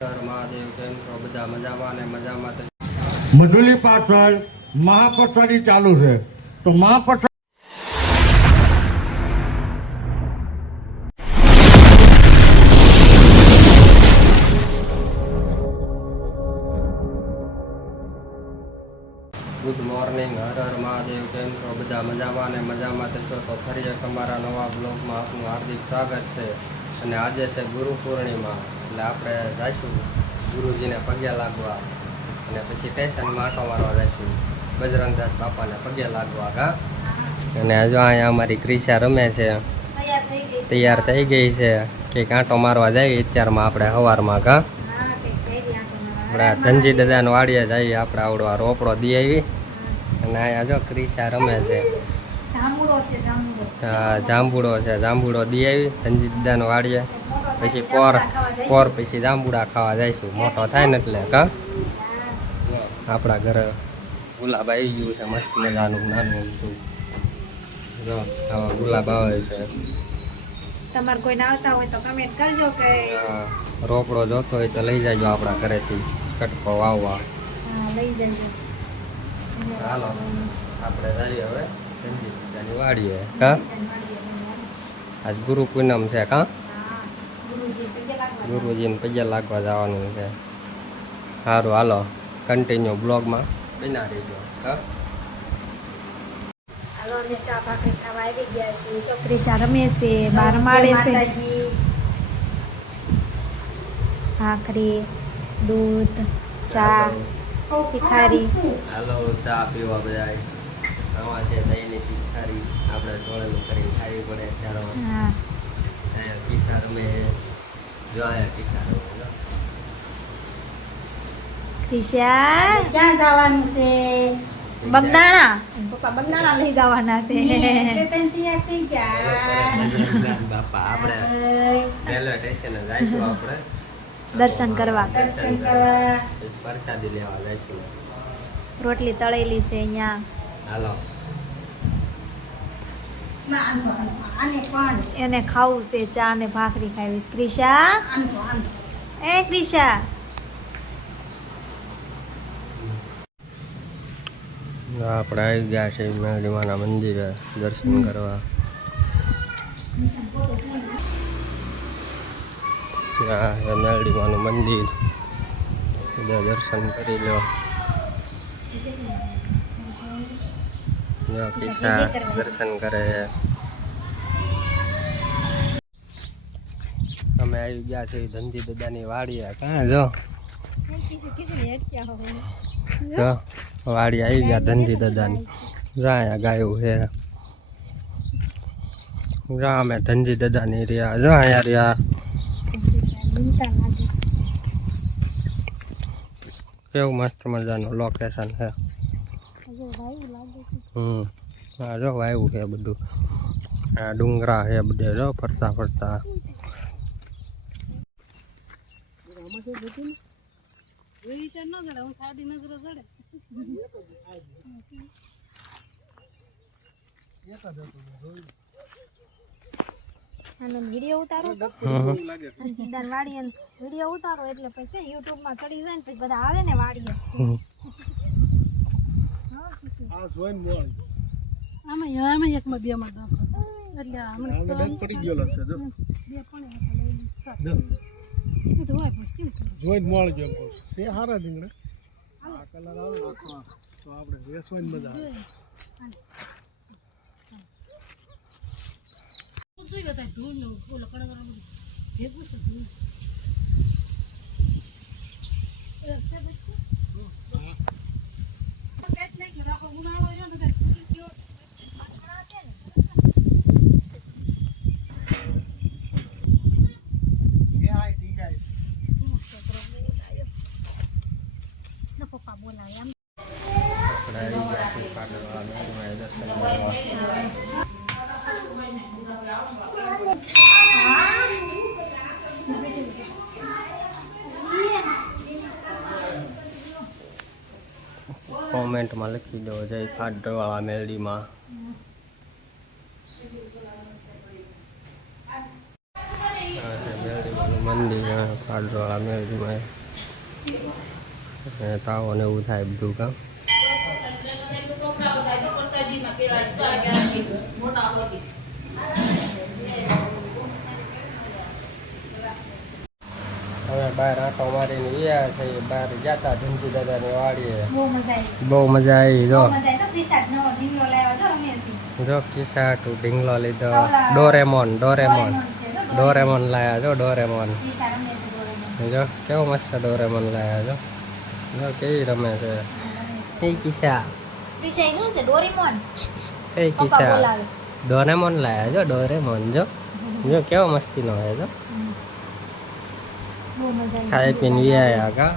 મહાદેવ કેમ છો બધા મજામાં ને મજામાં મધુલી પાછળ મહાપ્રસાદી ચાલુ છે તો મહાપ્રસાદ ગુડ મોર્નિંગ હર હર મહાદેવ કેમ છો બધા મજામાં ને મજામાં થશો તો ફરી એક અમારા નવા બ્લોગમાં આપનું હાર્દિક સ્વાગત છે અને આજે છે ગુરુ પૂર્ણિમા એટલે આપણે જઈશું ગુરુજીને પગે લાગવા અને પછી સ્ટેશનમાં આંટો મારવા જઈશું બજરંગદાસ બાપાને પગે લાગવા કા અને જો અહીંયા અમારી ક્રિશા રમે છે તૈયાર થઈ ગઈ છે કે આંટો મારવા જઈએ અત્યારમાં આપણે સવારમાં કા આપણા ધનજી દાદાને વાડીએ જઈએ આપણે આવડો આ રોપડો દી આવી અને અહીંયા જો ક્રિશા રમે છે હા જાંબુડો છે જાંબુડો દી આવી ધનજી દાદાને વાડીએ પછી પોર પછી જાંબુડા ખાવા જઈશું મોટો થાય ને એટલે કા આપણા ઘરે ગુલાબ આવી ગયું છે મસ્ત મજાનું નાનું અમથું જો આવા ગુલાબ આવે છે તમારે કોઈને આવતા હોય તો કમેન્ટ કરજો કે રોપડો જોતો હોય તો લઈ જાજો આપણા ઘરેથી કટકો વાવવા લઈ જજો હાલો આપણે જઈએ હવે ધનજી દાદાની વાડીએ કા આજ ગુરુ પૂનમ છે કા ગુરુજીને પગે લાગવા જવાનું છે સારું હાલો કન્ટિન્યુ બ્લોગમાં બના રહીજો હા હાલો અમે ચા ભાખરી ખાવા આવી ગયા છીએ ચોકરીશા રમે છે બાર માળે છે ભાખરી દૂધ ચા ભિખારી હાલો ચા પીવા બધા આમાં છે દહીંની ભિખારી આપણે ટોળેલું કરીને ખાવી પડે ત્યારે પીસા રમે જો આયા પીસા રમે ક્રિશા ક્યાં જવાનું છે બગદાણા પપ્પા બગદાણા લઈ જવાના છે બાપા આપણે રેલવે સ્ટેશન જઈશું આપણે દર્શન કરવા પ્રસાદી લેવા જઈશું રોટલી તળેલી છે અહીંયા હાલો એને ખાવું છે ચા ને ભાખરી ખાવી ક્રિશા એ ક્રિશા આપણે આવી ગયા છે મેરડીમાના મંદિરે દર્શન કરવા ત્યાં છે મેરડીમાનું મંદિર બધા દર્શન કરી લો કિસ્સા દર્શન કરે અમે આવી ગયા છે ધનજી દાદાની વાડીએ ક્યાં જો વાડી આવી ગયા ધનજી દાદાની જા ગાયું છે જા અમે ધનજી દાદાની રહ્યા જો અહીંયા રહ્યા કેવું મસ્ત મજાનું લોકેશન છે હા જો વાયુ છે બધું આ ડુંગરા છે બધે જો ફરતા ફરતા વિડીયો ઉતારો વિડીયો ઉતારો એટલે પછી યુટ્યુબ માં ચડી જાય ને પછી બધા આવે ને વાડીએ આમાં એકમાં બે માં એટલે પડી ગયેલો છે જોઈને મળ ગયો છે હારા રીંગણા આ કલર આવે નાખવા તો આપણે વેસવાની મજા આવે પપ્પા બોલાવે કોમેન્ટમાં લખી દો જય ખાડવાળા મેલડીમાં મેલડીમાંનું ઠંડી પાડવાળા મેળવીમાં તાવ ને એવું થાય બધું કામ. હવે બહાર આંટો મારીને ગયા છે, બહાર જતા ધનજી દાદાની વાડીએ. બહુ મજા આવી. જો જો કિસ્સા તું ઢીંગલો લીધો. ડોરેમોન લાયા. જો ડોરેમોન જો કેવો મસ્ત ડોરેમોન લાયા. જો જો કેવી રમે છે. એ કિસ્સા ડોરેમોન લાયા. જો ડોરેમોન જો જો કેવો મસ્તીનો હોય. જો ખાઈ પીને વ્યાયા કા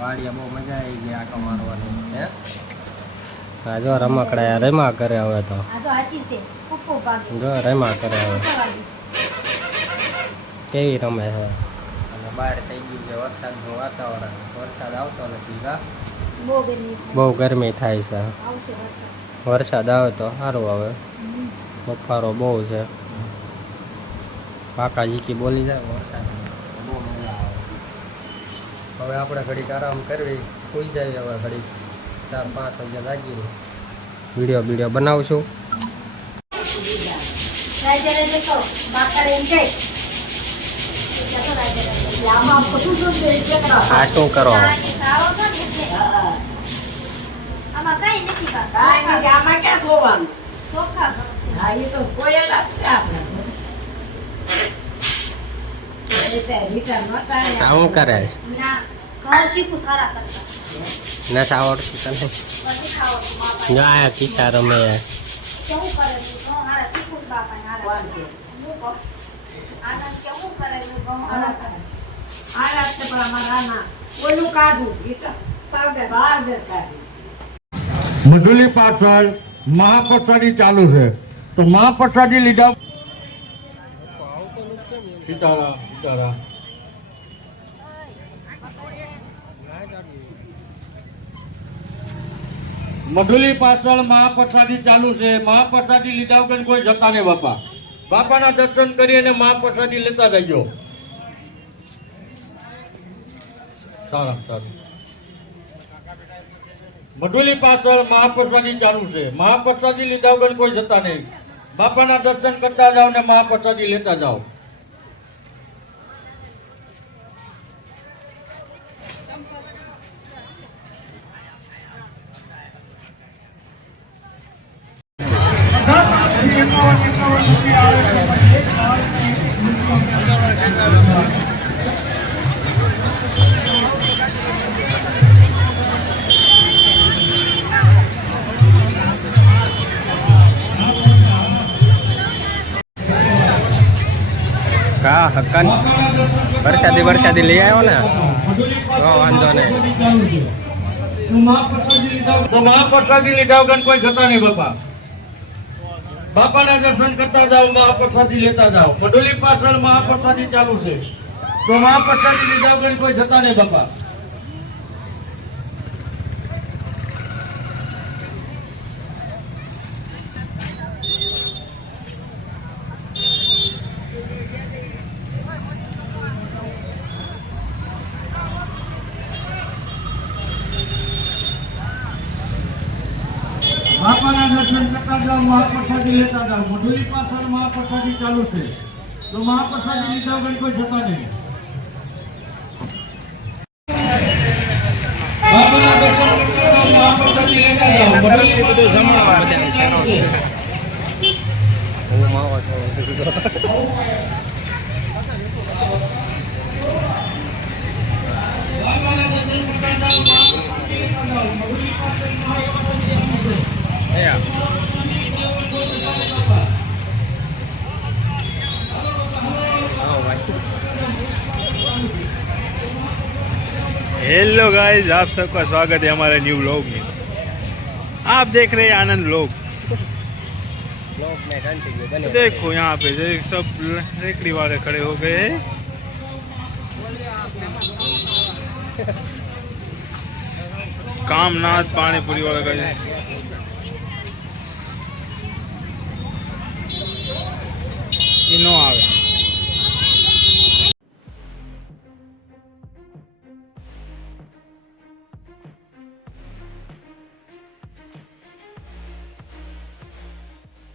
વાડીએ. બહુ મજા આવી ગઈ આંટો મારવાની. હે હા જો રમકડા રમા કરે હવે તો. જો રમા કરે હવે કેવી રમે છે. અને બહાર થઈ ગયું છે વરસાદનું વાતાવરણ. વરસાદ આવતો નથી કા બહુ ગરમી થાય છે. વરસાદ આવે તો સારું આવે. બફારો બહુ છે. કાકાજી કી બોલી જાય વરસાદ બહુ મજા આવે. હવે આપણે ઘડીક આરામ કરવી, સુઈ જાય. હવે ઘડીક 4-5 વાગ્યા લાગી વિડીયો બનાવશું. આ શું કરો? શું કરે છે? નથી આવડતું તને? જો આયા કિસ્સા રમે. મધુલી પાછળ મહાપ્રસાદી ચાલુ છે, તો મહાપ્રસાદી લીધા. સીતારામ મધુલી પાછળ મહાપ્રસાદી ચાલુ છે. મહાપ્રસાદી લીધા વગર કોઈ જતા નહીં. બાપાના દર્શન કરી અને મહાપ્રસાદી લેતા જજો. સારું. મધુલી પાછળ મહાપ્રસાદી ચાલુ છે. મહાપ્રસાદી લીધા વગર કોઈ જતા નહીં. બાપાના દર્શન કરતા જાઓ ને મહાપ્રસાદી લેતા જાઓ. કા હકન વરસાદી લઈ આવ્યો ને તો વાંધો નહીં. તો મહાપ્રસાદી લીધા વગર કોઈ જતા નહીં. બાપાના દર્શન કરતા જાઓ, મહાપ્રસાદી લેતા જાઓ. મધુલી પાછળ મહાપ્રસાદી ચાલુ છે, તો મહાપ્રસાદી લીધા વગર કોઈ જતા નહીં. બાપા બાપાના દર્શન કરતા જાઓ, મહાપ્રસાદી લેતા જાઓ. મધુલી પાછળ મહાપ્રસાદી ચાલુ છે, તો મહાપ્રસાદી લીધા વગર કોઈ જતા નહીં. બાપાના દર્શન કરતા જાઓ, મહાપ્રસાદી લેતા જાઓ. મધુલી પાછળ મહાપ્રસાદી ચાલુ છે. બાપાના દર્શન કરતા જાઓ, મહાપ્રસાદી લેતા જાઓ. મધુલી પાછળ મહાપ્રસાદી ચાલુ છે. हेलो गाइस, आप सबका स्वागत है हमारे न्यू व्लॉग में। आप देख रहे हैं आनंद व्लॉग। देखो यहाँ पे सब रेकड़ी वाले खड़े हो गए हैं। कामनाथ पानी पूरी वाला का इनो आवे।